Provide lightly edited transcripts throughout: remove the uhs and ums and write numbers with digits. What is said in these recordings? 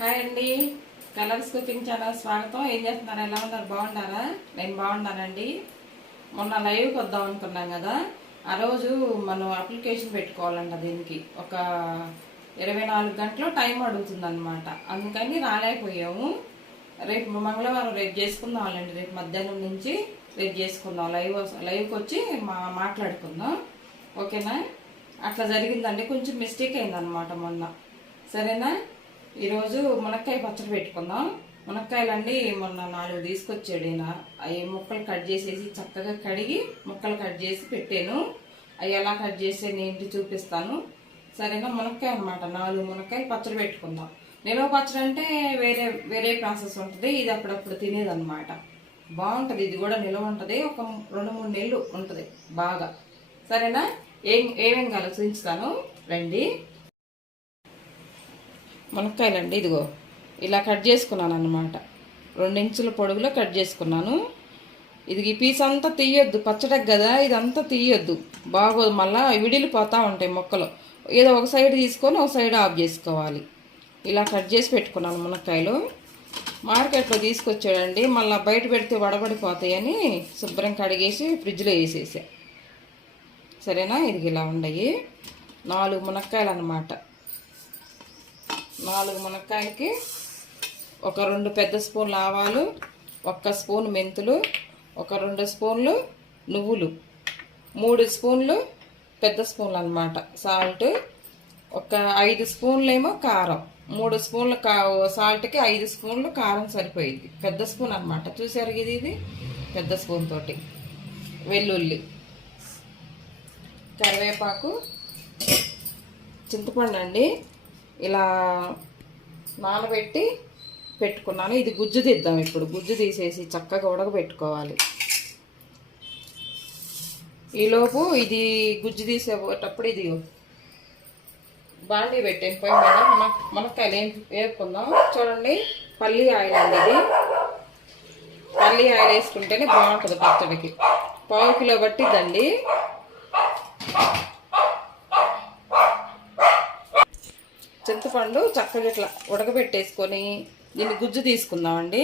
Hi అండి, colours cooking channel స్వాగతం. ఏం చేస్తున్నారు? ఎలా ఉన్నారు? బాగున్నారా? నేను బాగున్నానండి. మొన్న లైవ్కి వద్దాం అనుకున్నాం కదా, ఆ రోజు మనం అప్లికేషన్ పెట్టుకోవాలంట. దీనికి ఒక 24 గంటలు టైం అడుగుతుంది అనమాట. అందుకని రాలేకపోయాము. రేపు మంగళవారం రేపు చేసుకుందాంలేండి. రేపు మధ్యాహ్నం నుంచి రేపు చేసుకుందాం. లైవ్కి వచ్చి మాట్లాడుకుందాం. ఓకేనా? అట్లా జరిగిందండి. కొంచెం మిస్టేక్ అయిందనమాట మొన్న. సరేనా? ఈరోజు మునక్కాయ పచ్చడి పెట్టుకుందాం. మునక్కాయలన్నీ మొన్న 4 తీసుకొచ్చాడు ఈయన. అవి ముక్కలు కట్ చేసేసి చక్కగా కడిగి ముక్కలు కట్ చేసి పెట్టాను. అవి ఎలా కట్ చేసి ఏంటి చూపిస్తాను. సరేనా? మునక్కాయ అనమాట. 4 మునక్కాయలు పచ్చడి పెట్టుకుందాం. నిలవ పచ్చడి అంటే వేరే వేరే ప్రాసెస్ ఉంటుంది. ఇది అప్పుడప్పుడు తినేదన్నమాట. బాగుంటుంది. ఇది కూడా నిలవ ఉంటుంది. ఒక 2-3 నెలలు ఉంటుంది బాగా. సరేనా? ఏమేం కావాలో చూపించుతాను రండి. మునక్కాయలండి, ఇదిగో ఇలా కట్ చేసుకున్నాను అన్నమాట. 2 ఇంచుల పొడుగులో కట్ చేసుకున్నాను. ఇది ఈ పీస్ అంతా తీయొద్దు, పచ్చడికి కదా, ఇదంతా తీయొద్దు. బాగోదు, మళ్ళీ విడిలిపోతూ ఉంటాయి ముక్కలు. ఏదో ఒక సైడ్ తీసుకొని ఒక సైడ్ ఆఫ్ చేసుకోవాలి. ఇలా కట్ చేసి పెట్టుకున్నాను మునక్కాయలు. మార్కెట్లో తీసుకొచ్చాడండి. మళ్ళీ బయట పెడితే వడబడిపోతాయని శుభ్రం కడిగేసి ఫ్రిడ్జ్లో వేసేసా. సరేనా? ఇది ఇలా ఉన్నాయి. 4 మునక్కాయలు అన్నమాట. 4 మునక్కాయలకి ఒక 2 పెద్ద స్పూన్లు ఆవాలు, 1 స్పూన్ మెంతులు, ఒక 2 స్పూన్లు నువ్వులు, 3 స్పూన్లు పెద్ద స్పూన్లు అన్నమాట సాల్ట్, ఒక 5 స్పూన్లు ఏమో కారం. 3 స్పూన్ల సాల్ట్కి 5 స్పూన్లు కారం సరిపోయింది. పెద్ద స్పూన్ అన్నమాట. చూసారు ఇది పెద్ద స్పూన్ తోటి. వెల్లుల్లి, కరివేపాకు, చింతపండు అండి ఇలా నానబెట్టి పెట్టుకున్నాను. ఇది గుజ్జు తీద్దాం ఇప్పుడు. గుజ్జు తీసేసి చక్కగా ఉడకబెట్టుకోవాలి. ఈలోపు ఇది గుజ్జు తీసేటప్పుడు ఇది బాండీ పెట్టాను పొయ్యి మీద. మునక్కాయలు వేసుకుందాం. చూడండి, పల్లి ఆయిల్ అండి ఇది. పల్లి ఆయిల్ వేసుకుంటేనే బాగుంటుంది పచ్చడికి. 1/2 కిలో పట్టిద్దండి. చింతపండు చక్కగా ఇట్లా ఉడకబెట్టేసుకొని దీన్ని గుజ్జు తీసుకుందామండి.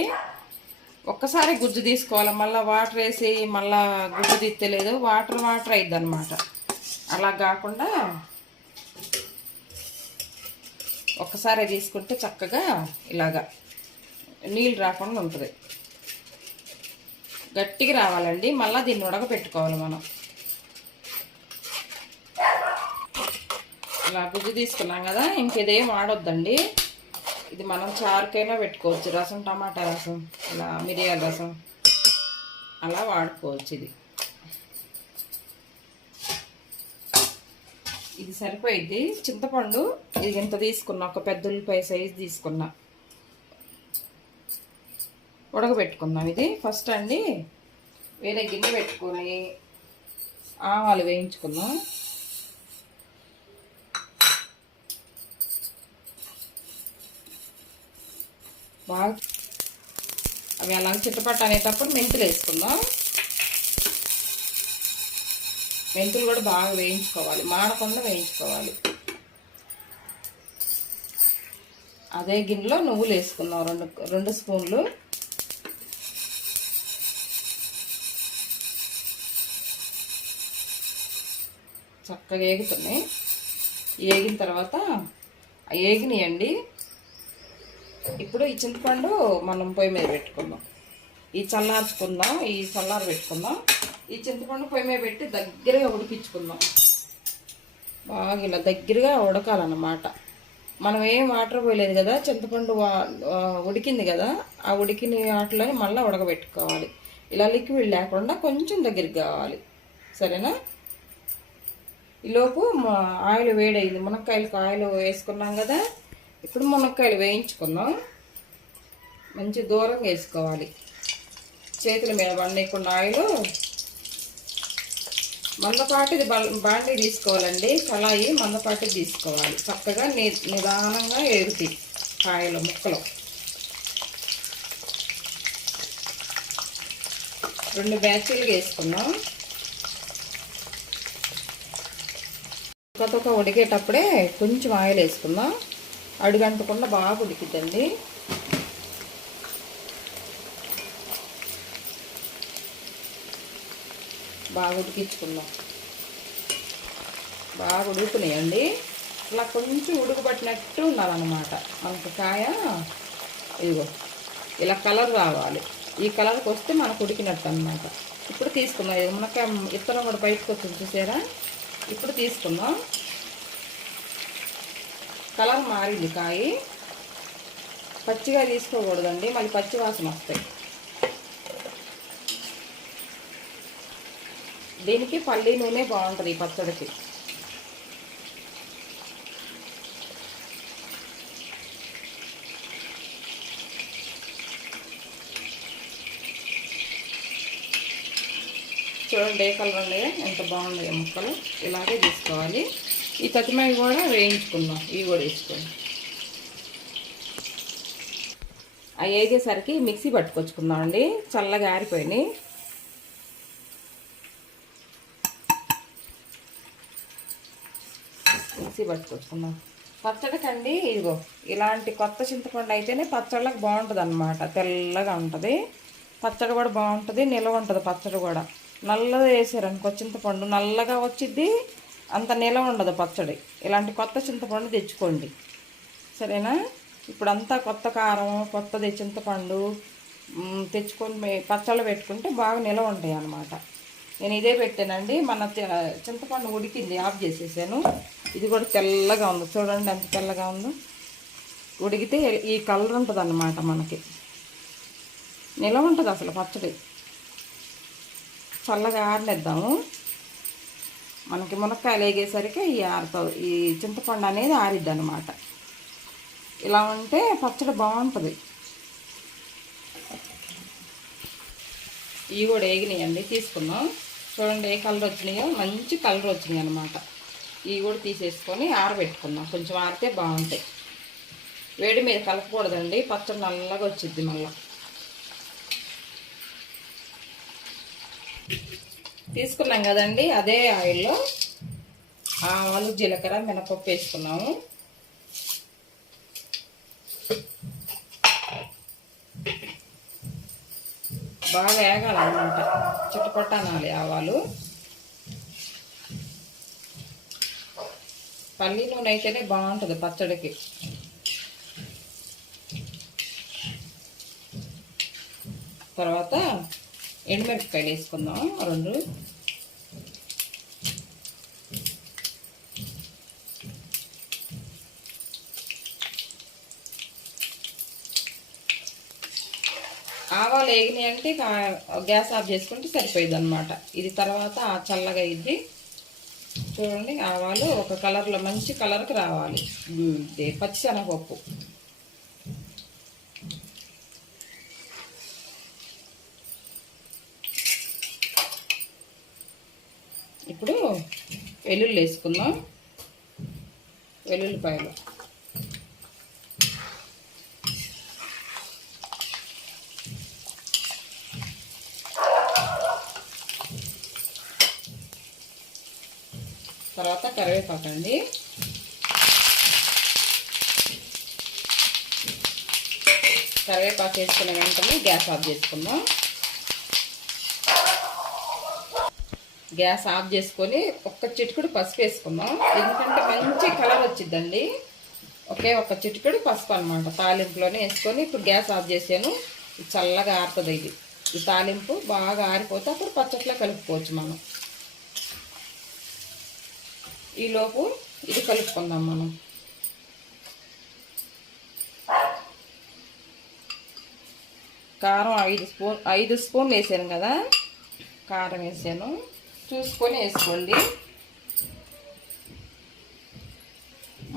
ఒక్కసారి గుజ్జు తీసుకోవాలి. మళ్ళీ వాటర్ వేసి మళ్ళీ గుజ్జు తీస్తలేదు, వాటర్ అయిద్ది అనమాట. అలా కాకుండా ఒక్కసారి తీసుకుంటే చక్కగా ఇలాగా నీళ్ళు రాకుండా ఉంటుంది. గట్టిగా రావాలండి. మళ్ళీ దీన్ని ఉడకబెట్టుకోవాలి మనం. ఇలా గుజ్జు తీసుకున్నాం కదా, ఇంకేదేం వాడొద్దండి. ఇది మనం చారుకైనా పెట్టుకోవచ్చు. రసం, టమాటా రసం, ఇలా మిరియాల రసం అలా వాడుకోవచ్చు. ఇది సరిపోయిద్ది. చింతపండు ఇది ఇంత తీసుకున్నా, ఒక పెద్ద ఉల్లిపాయ సైజు తీసుకున్నా. ఉడకబెట్టుకుందాం. ఇది ఫస్ట్ అండి వేరే గిన్నె పెట్టుకొని ఆవాలు వేయించుకుందాం. బాగా అవి అలా చిట్టపట్ట అనేటప్పుడు మెంతులు వేసుకుందాం. మెంతులు కూడా బాగా వేయించుకోవాలి, మాడకుండా వేయించుకోవాలి. అదే గిన్నెలో నువ్వులు వేసుకుందాం. 2 స్పూన్లు. చక్కగా ఏగుతున్నాయి. ఏగిన తర్వాత ఏగినాయండి. ఇప్పుడు ఈ చింతపండు మనం పొయ్యి మీద పెట్టుకుందాం. ఈ చల్లారు పెట్టుకుందాం. ఈ చింతపండు పొయ్యి మీద పెట్టి దగ్గరగా ఉడికించుకుందాం. బాగా ఇలా దగ్గరగా ఉడకాలన్నమాట. మనం ఏం వాటర్ పోయలేదు కదా, చింతపండు ఉడికింది కదా, ఆ ఉడికిన వాటిలోని మళ్ళీ ఉడకబెట్టుకోవాలి. ఇలా లిక్విడ్ లేకుండా కొంచెం దగ్గరికి కావాలి. సరేనా? ఈలోపు ఆయిల్ వేడైంది. మునక్కాయలకు ఆయిల్ వేసుకున్నాం కదా, ఇప్పుడు మునక్కాయలు వేయించుకుందాం. మంచి దూరంగా వేసుకోవాలి. చేతుల మీద పడనీయకుండా ఆయిల్. మందపాటిది బాండీ తీసుకోవాలండి. కళాయి మందపాటిది తీసుకోవాలి. చక్కగా నిదానంగా ఎగుతాయి కాయలు ముక్కలు. 2 బ్యాచీలుగా వేసుకుందాం. ఉడకేటప్పుడే కొంచెం ఆయిల్ వేసుకుందాం. అడుగంటకుండా బాగా ఉడికిద్దండి. బాగా ఉడికించుకుందాం. బాగా ఉడుకుతున్నాయండి. ఇలా కొంచెం ఉడుకుపట్టినట్టు ఉండాలన్నమాట మనకు కాయ. ఇదిగో ఇలా కలర్ రావాలి. ఈ కలర్కి వస్తే మనకు ఉడికినట్టు అన్నమాట. ఇప్పుడు తీసుకుందాం. ఇది మనకు ఇత్తనం కూడా బయటకు వచ్చింది చూసారా. ఇప్పుడు తీసుకుందాం. కలర్ మారింది కాయ. పచ్చిగా తీసుకోకూడదండి, మళ్ళీ పచ్చి వాసన వస్తాయి. దీనికి పల్లి నూనె బాగుంటుంది ఈ పచ్చడికి. చూడండి ఏ కలర్ ఉన్నాయో, ఎంత బాగున్నాయో ముక్కలు. ఇలాగే తీసుకోవాలి. ఈ కొత్తిమీర కూడా వేయించుకుందాం. ఇవి కూడా వేసుకోండి. అవి వేగేసరికి మిక్సీ పట్టుకొచ్చుకుందాం అండి. చల్లగా ఆరిపోయినాయి. మిక్సీ పట్టుకొచ్చుకుందాం. పచ్చడికండి ఇదిగో ఇలాంటి కొత్త చింతపండు అయితేనే పచ్చళ్ళకి బాగుంటుంది అన్నమాట. తెల్లగా ఉంటుంది పచ్చడి కూడా, బాగుంటుంది, నిల్వ ఉంటుంది పచ్చడి కూడా. నల్లగా వేసారనుకో చింతపండు నల్లగా వచ్చిద్ది, అంత నిల్వ ఉండదు పచ్చడి. ఇలాంటి కొత్త చింతపండు తెచ్చుకోండి, సరేనా. ఇప్పుడంతా కొత్త కారం, కొత్తది చింతపండు తెచ్చుకొని పచ్చళ్ళు పెట్టుకుంటే బాగా నిల్వ ఉంటాయి అన్నమాట. నేను ఇదే పెట్టానండి. మన చింతపండు ఉడికింది, ఆఫ్ చేసేసాను. ఇది కూడా తెల్లగా ఉంది, చూడండి ఎంత తెల్లగా ఉందో. ఉడికితే ఈ కలర్ ఉంటుంది అన్నమాట. మనకి నిల్వ ఉంటుంది అసలు పచ్చడి. చల్లగా ఆరనిద్దాము. మనకి మునక్కాయలు వేగేసరికి ఈ ఆరుతుంది, ఈ చింతపండు అనేది ఆరిద్ది అన్నమాట. ఇలా ఉంటే పచ్చడి బాగుంటుంది. ఇవి కూడా వేగినాయండి, తీసుకుందాం. చూడండి ఏ కలర్ వచ్చినాయో, మంచి కలర్ వచ్చినాయి అన్నమాట. ఇవి కూడా తీసేసుకొని ఆరబెట్టుకుందాం. కొంచెం ఆరితే బాగుంటాయి. వేడి మీద కలపకూడదండి, పచ్చడి నల్లగా వచ్చిద్ది మళ్ళీ. తీసుకున్నాం కదండి, అదే ఆయిల్లో ఆవాలు, జీలకర్ర, మినపప్పు వేసుకున్నాము. బాగా వేగాలన్నమాట, చుట్టుపట్టనాలి ఆవాలు. పల్లి నూనె అయితేనే బాగుంటుంది పచ్చడికి. తర్వాత ఎండుమిరపకాయలు వేసుకుందాం 2. ఆవాలు వేగినాయి అంటే గ్యాస్ ఆఫ్ చేసుకుంటే సరిపోయింది అనమాట. ఇది తర్వాత చల్లగా ఇద్ది. చూడండి ఆవాలు ఒక కలర్లో మంచి కలర్కి రావాలి. పచ్చిశనగపప్పు ఇప్పుడు వెల్లుల్లి వేసుకుందాం. వెల్లుల్లిపాయలు తర్వాత కరివేపాకు అండి. కరివేపాకు వేసుకున్న వెంటనే గ్యాస్ ఆఫ్ చేసుకుందాం. గ్యాస్ ఆఫ్ చేసుకొని ఒక్క చిటికెడు పసుపు వేసుకుందాం. ఎందుకంటే మంచి కలర్ వచ్చిద్దండి. ఒక చిటికెడు పసుపు అనమాట. తాలింపులోనే వేసుకొని ఇప్పుడు గ్యాస్ ఆఫ్ చేసాను. చల్లగా ఆరుతుంది ఇది. ఈ తాలింపు బాగా ఆరిపోతే అప్పుడు పచ్చట్లో కలుపుకోవచ్చు మనం. ఈలోపు ఇది కలుపుకుందాం మనం. కారం 5 స్పూన్లు వేసాను కదా, కారం వేసాను. చూసుకొని వేసుకోండి.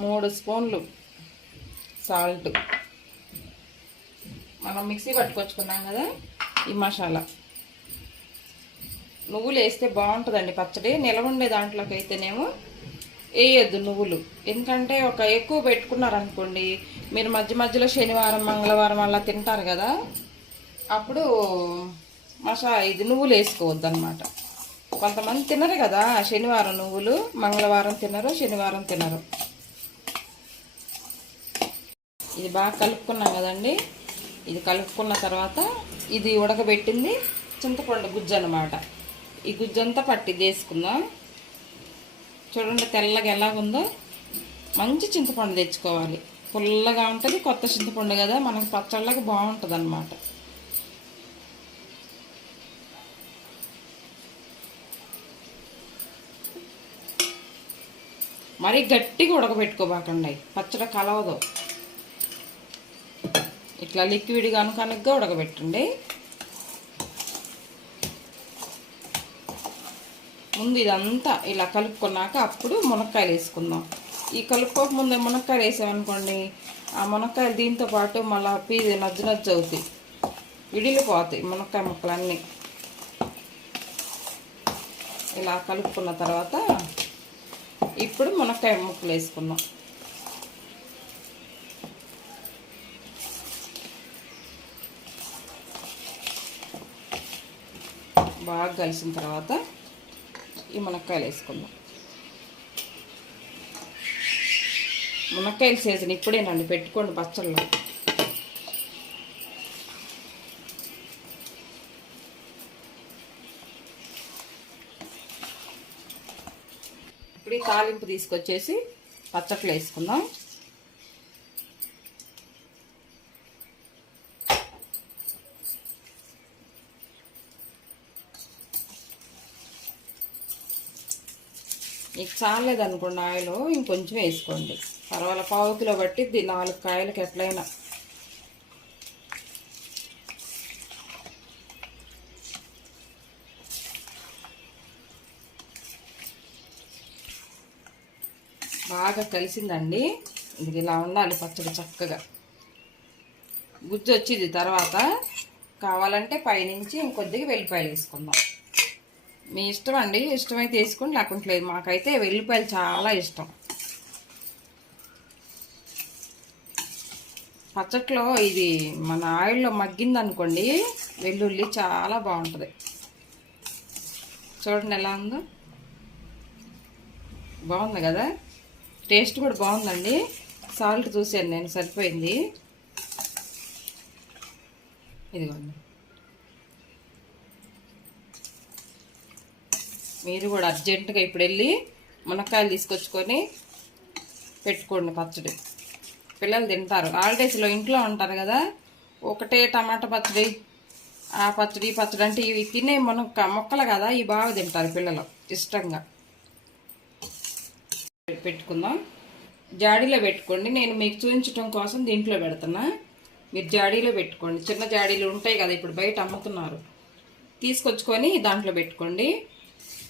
3 స్పూన్లు సాల్ట్. మనం మిక్సీ పట్టుకొచ్చుకున్నాం కదా ఈ మసాలా. నువ్వులు వేస్తే బాగుంటుందండి పచ్చడి. నిలవ ఉండే దాంట్లోకి అయితేనేమో వేయద్దు నువ్వులు. ఎందుకంటే ఎక్కువ పెట్టుకున్నారనుకోండి, మీరు మధ్య మధ్యలో శనివారం, మంగళవారం అలా తింటారు కదా, అప్పుడు ఇది నువ్వులు వేసుకోవద్దు అనమాట. కొంతమంది తినరు కదా శనివారం నువ్వులు, మంగళవారం తినరు, శనివారం తినరు. ఇది బాగా కలుపుకున్నాం కదండి. ఇది కలుపుకున్న తర్వాత ఇది ఉడకబెట్టింది చింతపండు గుజ్జు అన్నమాట. ఈ గుజ్జంతా పట్టి వేసుకుందాం. చూడండి తెల్లగా ఎలాగుందో. మంచి చింతపండు తెచ్చుకోవాలి, పుల్లగా ఉంటుంది. కొత్త చింతపండు కదా, మనకి పచ్చళ్ళకి బాగుంటుంది అన్నమాట. మరీ గట్టిగా ఉడకబెట్టుకోబాకండి, పచ్చడి కలవదు. ఇట్లా లిక్విడ్గా అనుకనుగ్గా ఉడకబెట్టండి. ముందు ఇదంతా ఇలా కలుపుకున్నాక అప్పుడు మునక్కాయలు వేసుకుందాం. ఈ కలుపుకోక ముందే మునక్కాయలు వేసామనుకోండి, ఆ మునక్కాయలు దీంతో పాటు మళ్ళీ పీది నజ్జు నజ్జు అవుతాయి, విడిలిపోతాయి మునక్కాయ ముక్కలన్నీ. ఇలా కలుపుకున్న తర్వాత ఇప్పుడు మునక్కాయ ముక్కలు వేసుకుందాం. బాగా కలిసిన తర్వాత ఈ మునక్కాయలు వేసుకుందాం. మునక్కాయల సీజన్ ఇప్పుడేనండి, పెట్టుకోండి పచ్చళ్ళు. ఇప్పుడు ఈ తాలింపు తీసుకొచ్చేసి పచ్చట్లు వేసుకుందాం. మీకు చాలేదనుకోండి ఆయిల్ ఇంకొంచెం వేసుకోండి, పర్వాలేదు. పావు కిలో బట్టి 4 కాయలకి ఎట్లయినా. బాగా కలిసిందండి. ఇది ఇలా ఉండాలి పచ్చడి చక్కగా. గుజ్జు వచ్చింది తర్వాత కావాలంటే పైనుంచి ఇంకొద్దిగా వెల్లిపాయలు వేసుకుందాం. మీ ఇష్టం అండి, ఇష్టమైతే వేసుకోండి, లేకుంటే మాకైతే వెల్లిపాయలు చాలా ఇష్టం. పచ్చట్లో ఇది మన ఆయిల్లో మగ్గిందనుకోండి వెల్లుల్లి చాలా బాగుంటుంది. చూడండి ఎలా ఉందో, బాగుంది కదా. టేస్ట్ కూడా బాగుందండి. సాల్ట్ చూసాను నేను, సరిపోయింది. ఇదిగోండి, మీరు కూడా అర్జెంటుగా ఇప్పుడు వెళ్ళి మునక్కాయలు తీసుకొచ్చుకొని పెట్టుకోండి పచ్చడి. పిల్లలు తింటారు. హాలిడేస్లో ఇంట్లో ఉంటారు కదా, ఒకటే టమాటా పచ్చడి, ఆ పచ్చడి ఈ పచ్చడి అంటే ఇవి తినే మొక్కలు కదా, ఇవి బాగా తింటారు పిల్లలు ఇష్టంగా. పెట్టుకుందాం. జాడీలో పెట్టుకోండి, నేను మీకు చూపించడం కోసం దీంట్లో పెడుతున్నా. మీరు జాడీలో పెట్టుకోండి, చిన్న జాడీలు ఉంటాయి కదా ఇప్పుడు బయట అమ్ముతున్నారు, తీసుకొచ్చుకొని దాంట్లో పెట్టుకోండి.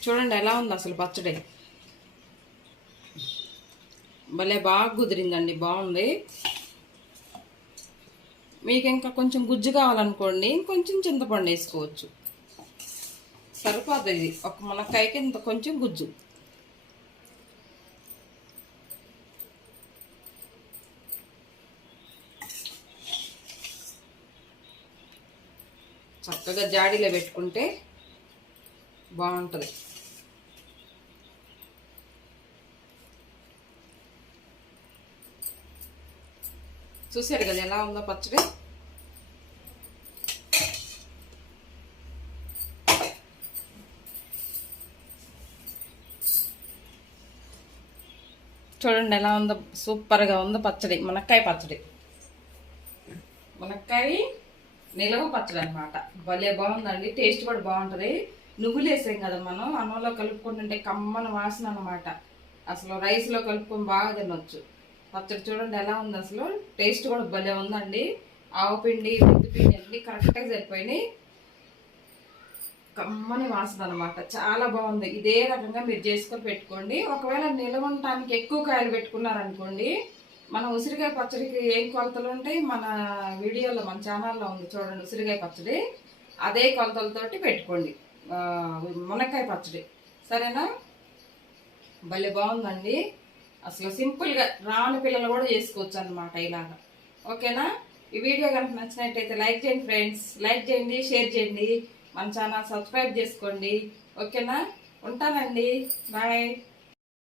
చూడండి ఎలా ఉంది అసలు పచ్చడి, భలే బాగా కుదిరిందండి, బాగుంది. మీకు ఇంకా కొంచెం గుజ్జు కావాలనుకోండి ఇంకొంచెం చింతపండు వేసుకోవచ్చు, సరిపోతుంది. ఒక మునక్కాయకి ఇంత కొంచెం గుజ్జు. చక్కగా జాడీలో పెట్టుకుంటే బాగుంటుంది. చూసారు కదా ఎలా ఉందో పచ్చడి. చూడండి ఎలా ఉందో, సూపర్గా ఉందో పచ్చడి. మునక్కాయ పచ్చడి, మునక్కాయ నిలవ పచ్చడి అనమాట. భలే బాగుందండి, టేస్ట్ కూడా బాగుంటుంది. నువ్వులు వేసాం కదా మనం, అన్నంలో కలుపుకుంటుంటే కమ్మన వాసన అనమాట. అసలు రైస్లో కలుపుకొని బాగా తినొచ్చు. పచ్చడి చూడండి ఎలా ఉంది అసలు, టేస్ట్ కూడా భలే ఉందండి. ఆవుపిండి పిండి అన్నీ కరెక్ట్గా సరిపోయినాయి, కమ్మని వాసన అనమాట, చాలా బాగుంది. ఇదే రకంగా మీరు చేసుకొని పెట్టుకోండి. ఒకవేళ నిల్వ ఉండటానికి ఎక్కువ కాయలు పెట్టుకున్నారనుకోండి, మన ఉసిరికాయ పచ్చడికి ఏం కొలతలు ఉంటాయి మన వీడియోలో, మన ఛానల్లో ఉంది చూడండి ఉసిరికాయ పచ్చడి, అదే కొలతలతోటి పెట్టుకోండి మునక్కాయ పచ్చడి, సరేనా. భలే బాగుందండి అసలు, సింపుల్గా రాని పిల్లలు కూడా చేసుకోవచ్చు అనమాట ఇలాగా. ఓకేనా. ఈ వీడియో కనుక నచ్చినట్టయితే లైక్ చేయండి ఫ్రెండ్స్, లైక్ చేయండి, షేర్ చేయండి, మన ఛానల్ సబ్స్క్రైబ్ చేసుకోండి. ఓకేనా, ఉంటానండి, బాయ్.